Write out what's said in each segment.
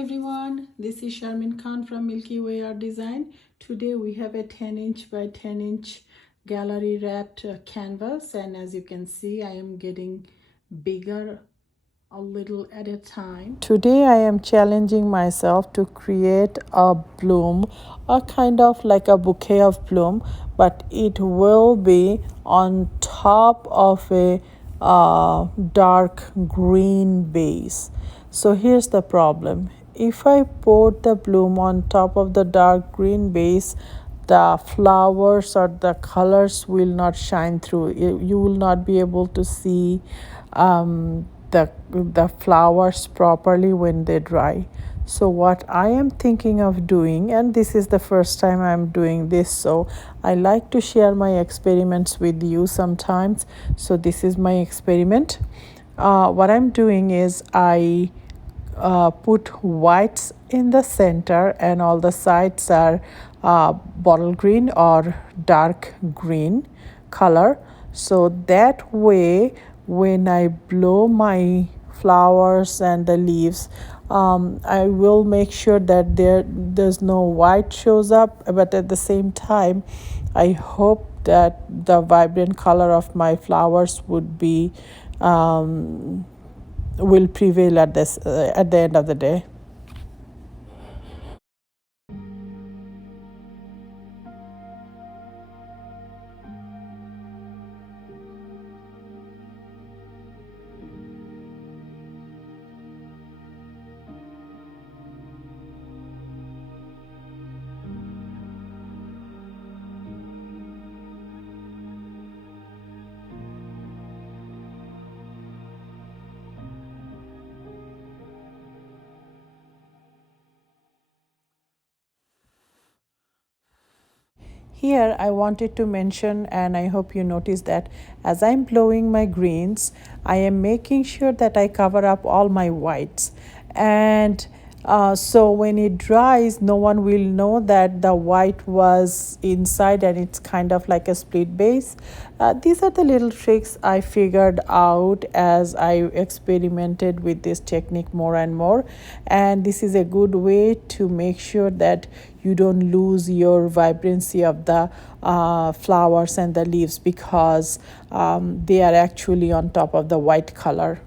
everyone, this is Sharmin Khan from Milkyway Art Design. Today we have a 10-inch by 10-inch gallery wrapped canvas, and as you can see I am getting bigger a little at a time. Today I am challenging myself to create a bloom, a kind of like a bouquet of bloom, but it will be on top of a dark green base. So here's the problem. If I pour the bloom on top of the dark green base, the flowers or the colors will not shine through. You will not be able to see the flowers properly when they dry. So what I am thinking of doing, and this is the first time I'm doing this, so I like to share my experiments with you sometimes. So this is my experiment. What I'm doing is I put whites in the center and all the sides are bottle green or dark green color. So that way when I blow my flowers and the leaves, I will make sure that there's no white shows up, but at the same time I hope that the vibrant color of my flowers would be will prevail at this at the end of the day. Here I wanted to mention, and I hope you notice that as I'm blowing my greens, I am making sure that I cover up all my whites. And so when it dries, no one will know that the white was inside and it's kind of like a split base. These are the little tricks I figured out as I experimented with this technique more and more. And this is a good way to make sure that you don't lose your vibrancy of the flowers and the leaves, because they are actually on top of the white color.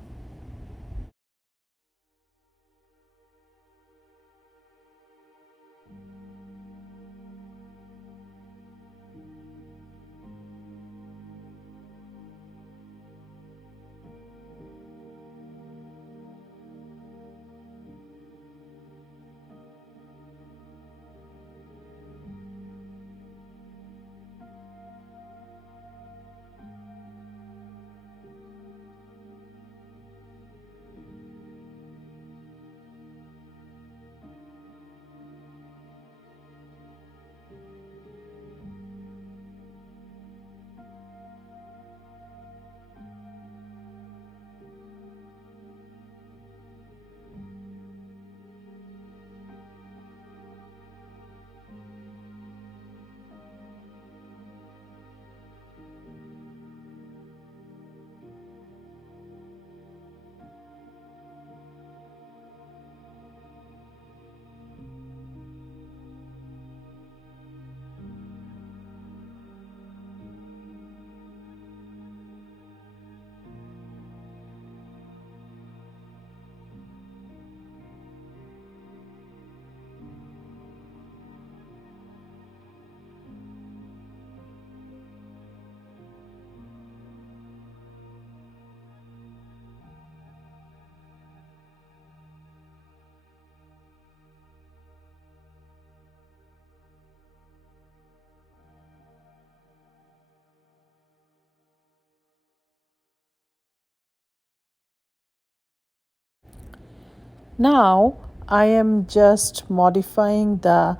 Now I am just modifying the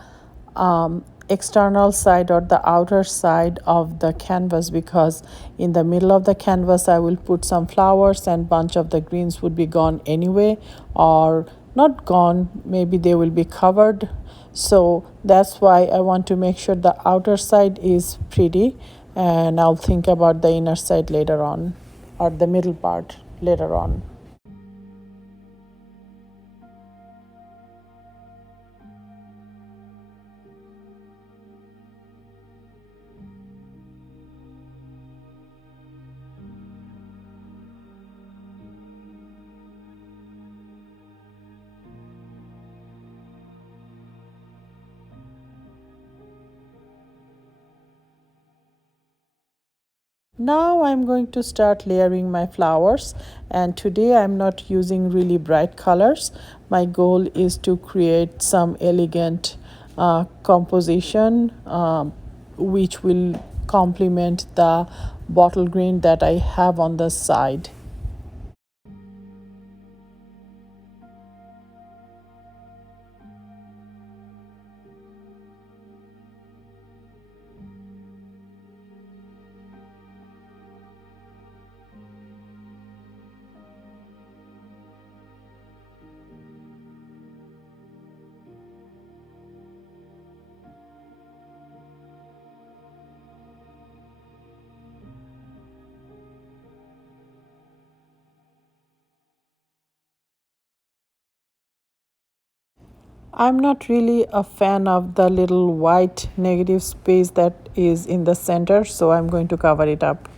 external side or the outer side of the canvas, because in the middle of the canvas I will put some flowers and bunch of the greens would be gone anyway, or not gone, maybe they will be covered. So that's why I want to make sure the outer side is pretty, and I'll think about the inner side later on, or the middle part later on. Now I'm going to start layering my flowers, and today I'm not using really bright colors. My goal is to create some elegant composition which will complement the bottle green that I have on the side. I'm not really a fan of the little white negative space that is in the center, so I'm going to cover it up.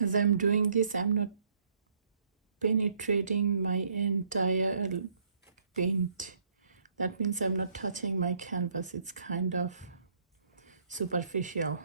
As I'm doing this, I'm not penetrating my entire paint. That means I'm not touching my canvas. It's kind of superficial.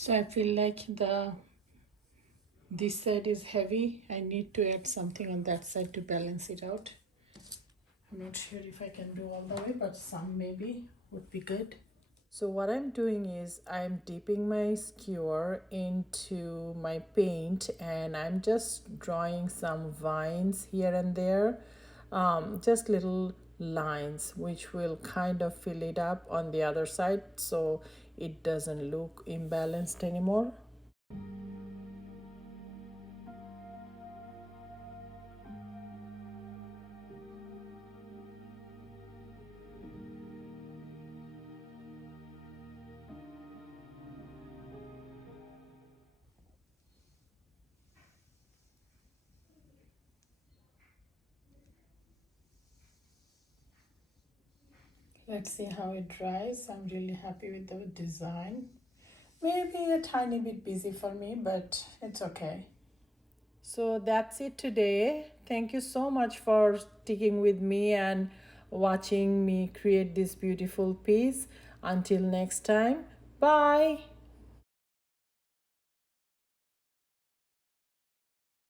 So I feel like this side is heavy. I need to add something on that side to balance it out. I'm not sure if I can do all the way, but some maybe would be good. So what I'm doing is I'm dipping my skewer into my paint and I'm just drawing some vines here and there, just little lines which will kind of fill it up on the other side so it doesn't look imbalanced anymore. Let's see how it dries. I'm really happy with the design. Maybe a tiny bit busy for me, but it's okay. So that's it today. Thank you so much for sticking with me and watching me create this beautiful piece. Until next time, bye.